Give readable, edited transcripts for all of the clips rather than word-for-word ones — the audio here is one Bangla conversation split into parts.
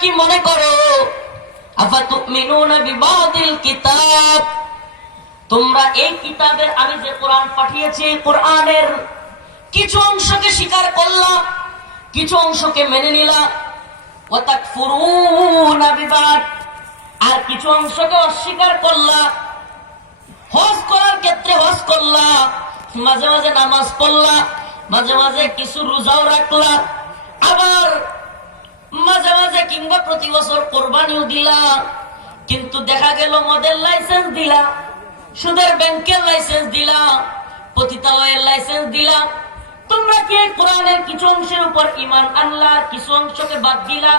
কি মনে করো আফাতুমিনুনা বিবাদিল কিতাব, তোমরা এই কিতাবের আমি যে কোরআন পাঠিয়েছি কোরআনের কিছু অংশকে স্বীকার করলা, কিছু অংশকে মেনে নিলা, ওয়া তাকফুরুনা বিবাদ, আর কিছু অংশকে অস্বীকার করলা। হজ করার ক্ষেত্রে হজ করলা, মাঝে মাঝে নামাজ পড়লা, মাঝে মাঝে কিছু রোজাও রাখলা, আবার মাঝে মাঝে কিংবা প্রতি বছর কোরবানিও দিলা, কিন্তু দেখা গেল মদের লাইসেন্স দিলা, সুদের ব্যাংকের লাইসেন্স দিলা, পতিতালয়ের লাইসেন্স দিলা। তোমরা কি কোরআনের কিছু অংশের উপর ঈমান আনলা, কিছু অংশকে বাদ দিলা?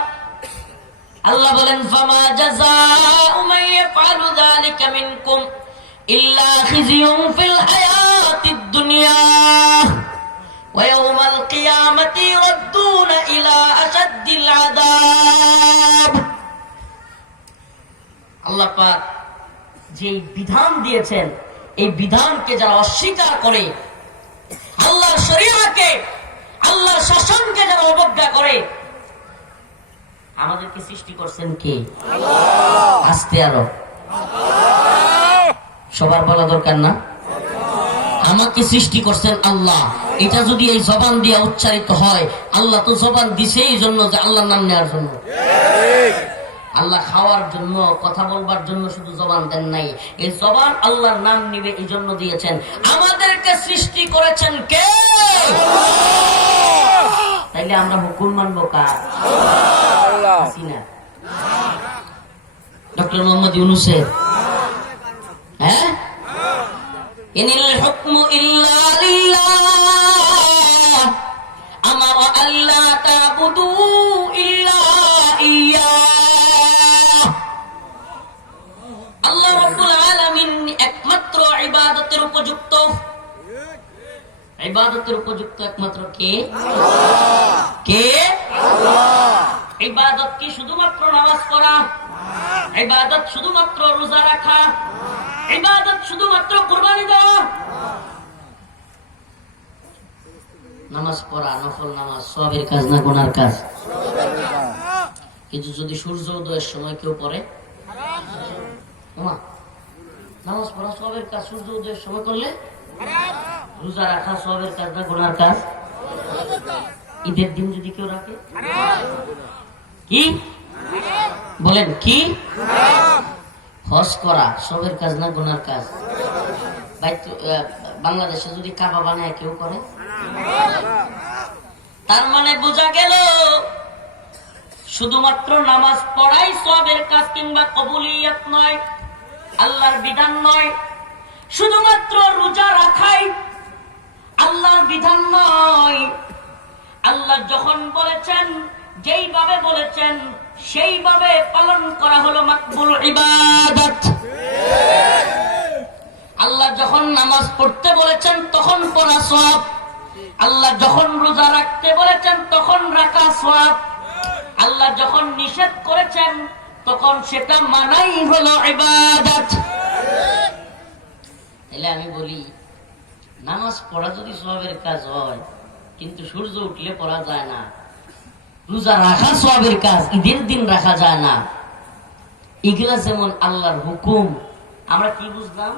আল্লাহ বলেন ফামা জাযাউ মান ইয়াফআলু যালিকা মিনকুম ইল্লা খিজিয়ুন ফিল হায়াতিদ দুনিয়া ওয়া ইয়াওমাল কিয়ামাতি ইউরাদ্দুনা ইলা আশাদ্দিল আযাব। আল্লাহ পাক যে বিধান দিয়েছেন, এই বিধানকে যারা অস্বীকার করে, আল্লাহর শরীয়তকে, আল্লাহর শাসনকে যারা অবজ্ঞা করে, আমাদেরকে সৃষ্টি করছেন কে? আল্লাহ। আস্তে আরো সবার বলা দরকার না? আমাকে সৃষ্টি করছেন আল্লাহ। এটা যদি এই জবান দিয়ে উচ্চারিত হয়, আল্লাহ তো জবান দিছে এই জন্য যে আল্লাহর নাম নেওয়ার জন্য। আল্লাহ খাওয়ার জন্য, কথা বলবার জন্য শুধু জবান দেন নাই, এই জবান আল্লাহর নাম নিবে এই জন্য দিয়েছেন। আমাদেরকে সৃষ্টি করেছেন কে? তাইলে আমরা হুকুম মানবো কার? হাসিনা, ডক্টর মোহাম্মদ ইউনূসের? হ্যাঁ, ইনিল হুকমু ইল্লা লিল্লাহ আমারা আল্লা তা'বুদু ইল্লা ইয়্যাহ। আল্লাহ রাব্বুল আলামিন একমাত্র ইবাদতের উপযুক্ত। ইবাদতের উপযুক্ত একমাত্র কে? আল্লাহ। কে? আল্লাহ। ইবাদত কি শুধুমাত্র নামাজ পড়া? ইবাদত শুধুমাত্র রোজা রাখা? ইবাদত শুধুমাত্র কুরবানি দেওয়া? নামাজ পড়া নফল নামাজ সওয়াবের কাজ না গুনার কাজ? কিন্তু যদি সূর্য উদয়ের সময় কেউ পড়ে, নামাজ পড়া সওয়াবের কাজ, সূর্য উদয়ের সময় করলে রোজা রাখা সওয়াবের কাজ না গুনার কাজ? ঈদের দিন যদি কেউ রাখে কি বলেন? কি? হজ করা সবের কাজ না গুনার কাজ? বাংলাদেশে যদি কাবা বানায় কেউ করে, তার মানে বোঝা গেল শুধুমাত্র নামাজ পড়াই সবের কাজ কিংবা কবুলিয়াত নয়, আল্লাহর বিধান নয়। শুধুমাত্র রোজা রাখাই আল্লাহর বিধান নয়। আল্লাহ যখন বলেছেন, যেইভাবে বলেছেন সেইভাবে পালন করা হলো মাকবুল ইবাদত। আল্লাহ যখন নামাজ পড়তে বলেছেন তখন পড়া সওয়াব, আল্লাহ যখন রোজা রাখতে বলেছেন তখন রাখা সওয়াব, আল্লাহ যখন নিষেধ করেছেন তখন সেটা মানাই হলো ইবাদত। তাহলে আমি বলি, নামাজ পড়া যদি সওয়াবের কাজ হয়, কিন্তু সূর্য উঠলে পড়া যায় না, রোজা রাখা সওয়াবের কাজ, ঈদের দিন রাখা যায় না, এগুলা যেমন আল্লাহর হুকুম, আমরা কি বুঝলাম?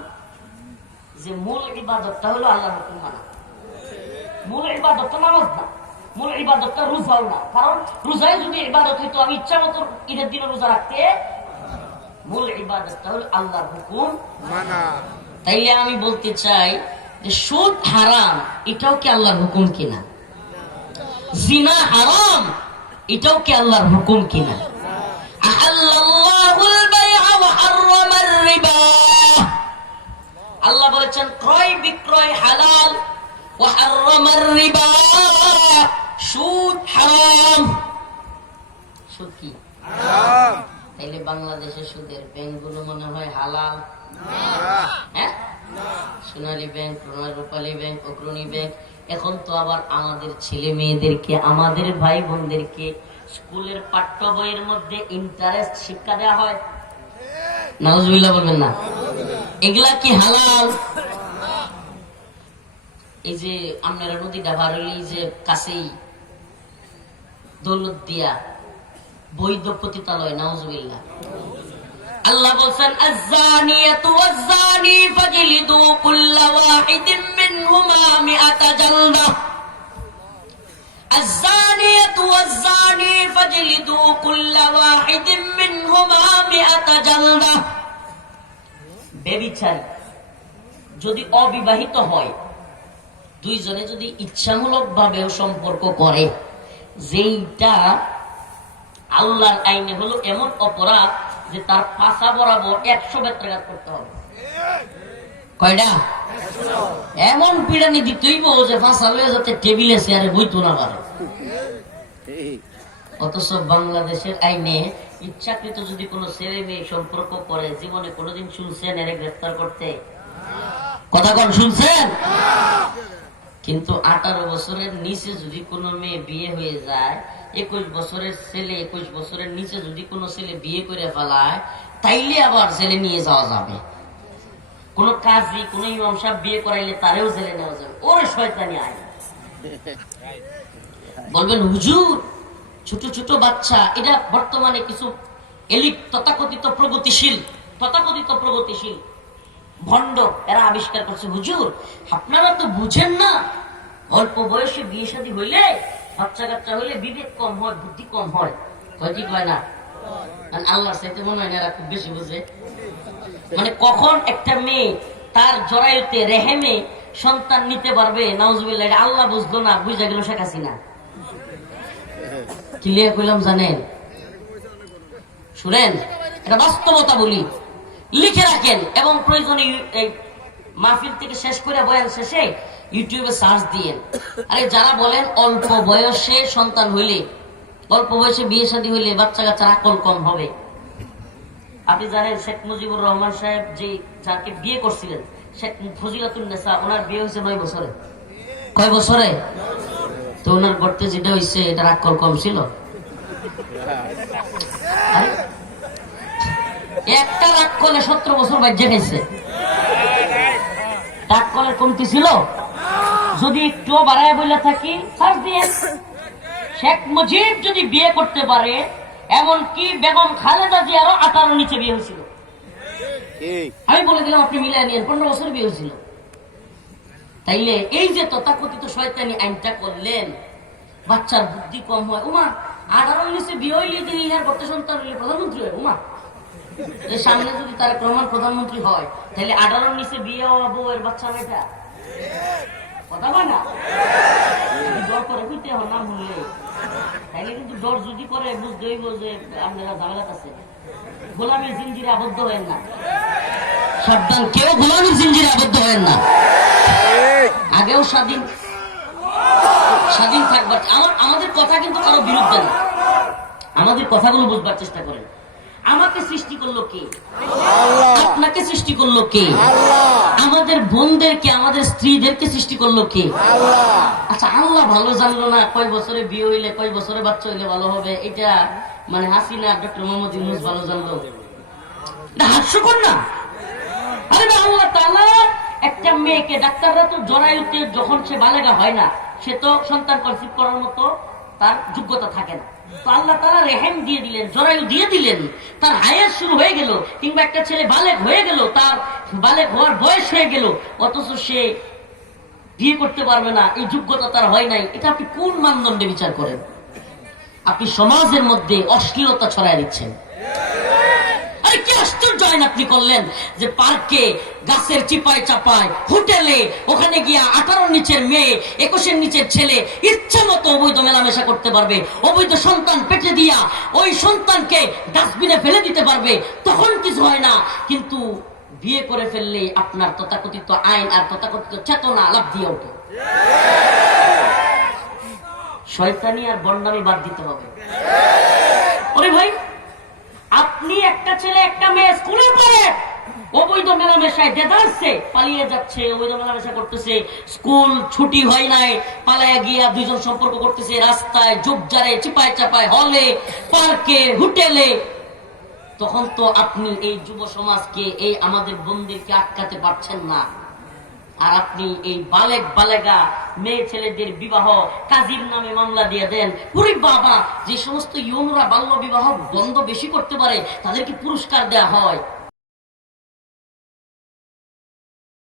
যে মূল ইবাদতটা হলো আল্লাহর হুকুম মানা। মূল ইবাদতটা নামাজ না, মূল ইবাদতটা রোজাও না। কারণ রোজায় যদি ইবাদত হইতো আমি ইচ্ছা মতো ঈদের দিনে রোজা রাখতে, মূল ইবাদতটা হলো আল্লাহর হুকুম মানা। তাইলে আমি বলতে চাই যে সুদ হারাম, এটাও কি আল্লাহর হুকুম কিনা? জিনা হারাম, এটাও কি আল্লাহর হুকুম কিনা? আহাল্লাল্লাহুল বাই'a ওয়া হাররামার রিবা, আল্লাহ বলেছেন ক্রয় বিক্রয় হালাল, ওয়া হাররামার রিবা, সুদ হারাম। সুদ কি হারাম? তাইলে বাংলাদেশের সুদের ব্যাংকগুলো মনে হয় হালাল? হ্যাঁ, সোনালী ব্যাংক, রূপালী ব্যাংক, অগ্রণী ব্যাংক। এখন তো আবার আমাদের ছেলে মেয়েদেরকে, আমাদের ভাই বোনদেরকে স্কুলের পাঠ্য বইয়ের মধ্যে ইন্টারেস্ট শিক্ষা দেওয়া হয়। নাউজুবিল্লাহ বলবেন না? এগুলা কি হালাল? এই যে আপনারা নদী ডাবার হলে যে কাছেই দৌলত দিয়া বৈধ পতিতালয়, নাউজুবিল্লাহ। আল্লাহ বলেন আয-যানিয়াতু ওয়াজ-যানি ফাজলিদু কুল্লা ওয়াহিদিন মিনহুমা মিআতা জালদাহ। আয-যানিয়াতু ওয়াজ-যানি ফাজলিদু কুল্লা ওয়াহিদিন মিনহুমা মিআতা জালদাহ। ব্যভিচারী যদি অবিবাহিত হয়, দুইজনে যদি ইচ্ছামূলক ভাবে সম্পর্ক করে, যেইটা আল্লাহর আইনে হলো এমন অপরাধ যে তার পাছা বরাবর 100 বেত্রাঘাত করতে হবে। কয়টা? এমন পিড়ানি দিতেইব যে পাছা লয়ে যাতে টেবিলে চেয়ারে বইতো না পারে। অথচ বাংলাদেশের আইনে ইচ্ছাকৃত যদি কোনো ছেলে মেয়ে সম্পর্ক করে, জীবনে কোনোদিন শুনছেন এর গ্রেফতার করতে? কথা কোন শুনছেন? কিন্তু 18 বছরের নিচে যদি কোনো মেয়ে বিয়ে হয়ে যায়, 21 বছরের ছেলে 21 বছরের নিচে যদি কোনো ছেলে বিয়ে করে ফেলায়, তাইলে আবার জেলে নিয়ে যাওয়া যাবে। কোন কাজী কোন ইমাম সাহেব বিয়ে করাইলে তারেও জেলে নেওয়া যাবে। ওরে শয়তানি আইন। বলবেন হুজুর ছোট ছোট বাচ্চা, এটা বর্তমানে কিছু এলিট তথাকথিত প্রগতিশীল ভণ্ড এরা আবিষ্কার করছে। হুজুর আপনারা তো বুঝেন না, অল্প বয়সে বিয়ে শাদী হইলে, বাচ্চা কাচ্চা হইলে বিবেক কম হয়, বুদ্ধি কম হয়। ঠিক হয় না? আল্লাহর চাইতে মনে হয় না এরা খুব বেশি বুঝে। মানে কখন একটা মেয়ে তার জরায়ুতে রেহেমে সন্তান নিতে পারবে, নাউজুবিল্লাহ, এটা আল্লাহ বুঝলো না, বুঝা গেল শেখ হাসিনা। ক্লিয়ার কইলাম জানেন? শুনেন, এটা বাস্তবতা বলি, লিখে রাখেন এবং প্রয়োজনে এই মাহফিল থেকে শেষ করে বয়ান শেষে ইউটিউবে সার্চ দিয়েন। আরে যারা বলেন অল্প বয়সে সন্তান হইলে, অল্প বয়সে বিয়ে শাদী হইলে বাচ্চা কাচ্চার আকল কম হবে, আপনি জানেন শেখ মুজিবুর রহমান সাহেব যে যাকে বিয়ে করছিলেন, শেখ ফজিলাতুন্নেসা, ওনার বিয়ে হয়েছে 9 বছরে। কয় বছরে? তো ওনার গর্তে যেটা হয়েছে এটার আকল কম ছিল? একটা রাক্ষলে 17 বছর বাজ্যে খাইছে। রাক্ষলের কমতি ছিল? যদি একটু বাড়ায় বলে থাকি, সার্চ দিয়ে শেখ মুজিব যদি বিয়ে করতে পারে, এমনকি বেগম খালেদা জিয়ারও 18 নিচে বিয়ে হয়েছিল। আমি বলে দিলাম, আপনি মিলাই নিয়েন, 15 বছর বিয়ে হয়েছিল। তাইলে এই যে তথাকথিত শয়তানি আইনটা করলেন, বাচ্চার বুদ্ধি কম হয়। উমা 18 নিচে বিয়ে হইলে তিনি ইহার করতে সন্তান হইলে প্রধানমন্ত্রী হয়। উমা সামনে যদি তার প্রমাণ প্রধানমন্ত্রী হয়, তাহলে 18 নিচে বিয়ে হওয়া বউয়ের বাচ্চা মেয়েটা কথা হয় না? ডর করে বুঝতে হবে না বললে, তাইলে কিন্তু ডর যদি করে বুঝতে হইব যে আপনারা ঝামেলাত আছে। গোলামীর জিঞ্জিরে আবদ্ধ হয়েন না, সাবধান, কেউ গোলামীর জিঞ্জিরে আবদ্ধ হয়েন না। আগেও স্বাধীন থাকবার, আমাদের কথা কিন্তু কারো বিরুদ্ধে না, আমাদের কথাগুলো বুঝবার চেষ্টা করেন। আমাকে সৃষ্টি করলো কে? আপনাকে সৃষ্টি করলো কে? আমাদের বোনদেরকে, আমাদের স্ত্রীদেরকে সৃষ্টি করলো কে? আচ্ছা, আল্লাহ ভালো জানলো না কয় বছরে বিয়ে হইলে, কয় বছরে বাচ্চা হইলে ভালো হবে? এটা মানে হাসিনা, ডক্টর মোহাম্মদ ইউনূস ভালো জানলো? এটা হাস্যকর না? আরে আল্লাহ তাআলা একটা মেয়েকে, ডাক্তাররা তো জরায়ুতে যখন সে বালেগা হয় না, সে তো সন্তান কনসিভ করার মতো তার যোগ্যতা থাকে না। তো আল্লাহ তাআলা রেহেম দিয়ে দিলেন, জরায়ু দিয়ে দিলেন, তার হায়াত শুরু হয়ে গেল। কিংবা একটা ছেলে বালেগ হয়ে গেল, তার বালেগ হওয়ার বয়স হয়ে গেল, অথচ সে বিয়ে করতে পারবে না, এই যোগ্যতা তার হয় নাই। এটা আপনি কোন মানদণ্ডে বিচার করেন? আপনি সমাজের মধ্যে অশ্লীলতা ছড়ায় দিচ্ছেন। আরে কি আশ্চর্য আইন আপনি করলেন যে পার্কে, গাছের চিপায় চাপায়, হোটেলে, ওখানে গিয়া 18 নিচের মেয়ে, 21 নিচের ছেলে ইচ্ছা মতো অবৈধ মেলামেশা করতে পারবে, অবৈধ সন্তান পেটে দিয়া ওই সন্তানকে ডাস্টবিনে ফেলে দিতে পারবে, তখন কিছু হয় না। কিন্তু বিয়ে করে ফেললে আপনার তথাকথিত আইন আর তথাকথিত চেতনা লাভ দিয়ে ওঠে। শয়তানি আর বন্ডামি বাদ দিতে হবে। ওরে ভাই, আপনি একটা ছেলে একটা মেয়ে স্কুলে পড়ে অবৈধ মেলামেশায় দেদারছে, পালিয়ে যাচ্ছে, অবৈধ মেলামেশা করতেছে, স্কুল ছুটি হয় নাই, পালায়া গিয়া দুইজন সম্পর্ক করতেছে, রাস্তায়, ঝোপঝাড়ে, চিপায় চাপায়, হলে, পার্কে, হোটেলে, তখন তো আপনি এই যুব সমাজকে, এই আমাদের বন্ধুদেরকে আটকাতে পারছেন না। আর আপনি এই বালেক বালেগা মেয়ে ছেলেদের বিবাহ কাজীর নামে মামলা দিয়ে দেন। ওরে বাবা, যে সমস্ত ইয়নুরা বাল্য বিবাহ বন্ধ বেশি করতে পারে তাদেরকে পুরস্কার দেয়া হয়।